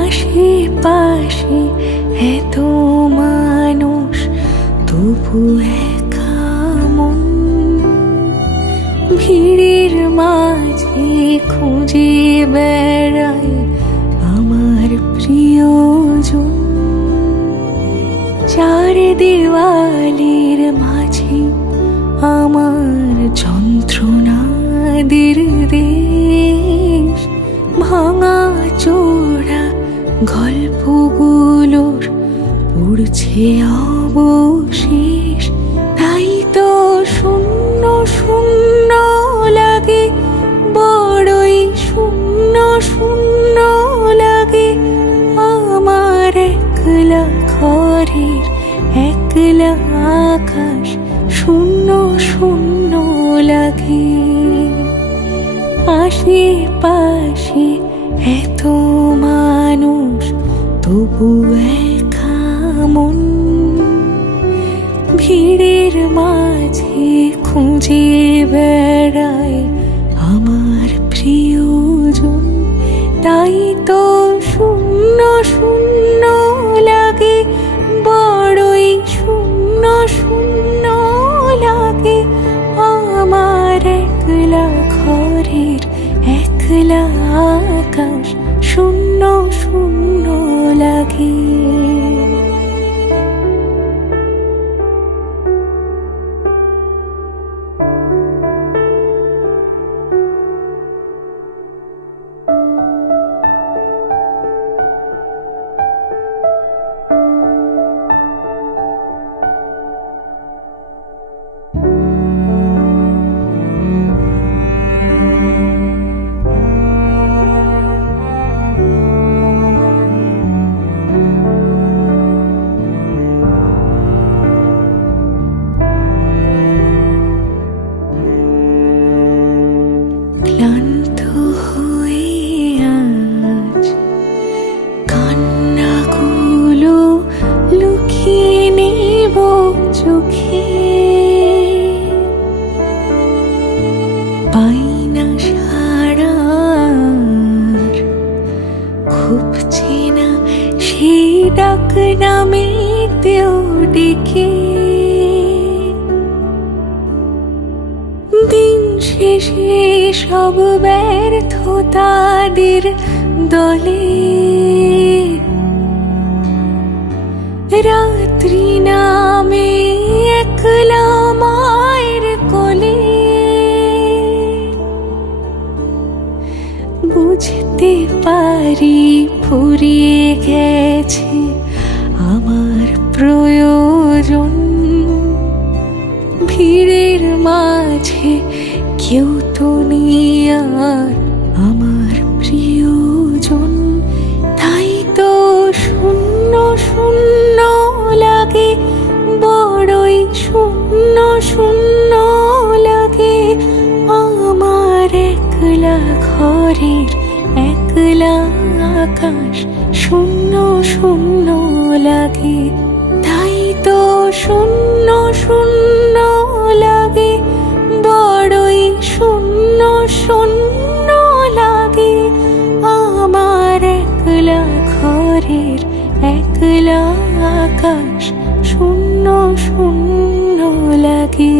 আশেপাশে এত মানুষ, তবু একা মন। ভিড়ের মাঝে খুঁজে বেড়াই আমার প্রিয়জন। চার দেওয়ালের মাঝে আমার যন্ত্রণাদের দেশ। ভাঙা চোরা গল্পগুলোর পড়ছে অবশেষ। তাই তো শূন্য শূন্য লাগে, বড়ই শূন্য শূন্য লাগে আমার একলা ঘরের একলা আকাশ। শূন্য শূন্য লাগে। আশেপাশে এত মানুষ, তবু একা মন। ভিড়ের মাঝে খুঁজে বেড়াই আমার প্রিয়জন। তাই তো শূন্য শূন্য লাগে, বড়ই শূন্য শূন্য লাগে আমার একলা ঘরের একলা আকাশ। শূন্য শূন্য লাগে। ক্লান্ত হয়ে আজ কান্নাগুলো লুকিয়ে নেব চোখে। পাই না সারা, খুব চেনা সেই ডাক নামেতেও ডেকে। দিন শেষে সব ব্যর্থতাদের দলে, রাত্রি নামে একলা মায়ের কোলে। বুঝতে পারি ফুরিয়ে গেছে আমার প্রয়োজন। ভিড়ের মাঝে কেউ তো নেই আর আমার প্রিয়জন। তাই তো শূন্য শূন্য লাগে, বড়ই শূন্য শূন্য লাগে আমার একলা ঘরের একলা আকাশ। শূন্য শূন্য লাগে। তাই তো শূন্য শূন্য লাগে, বড়ই শূন্য শূন্য লাগে আমার একলা ঘরের একলা আকাশ। শূন্য শূন্য লাগে।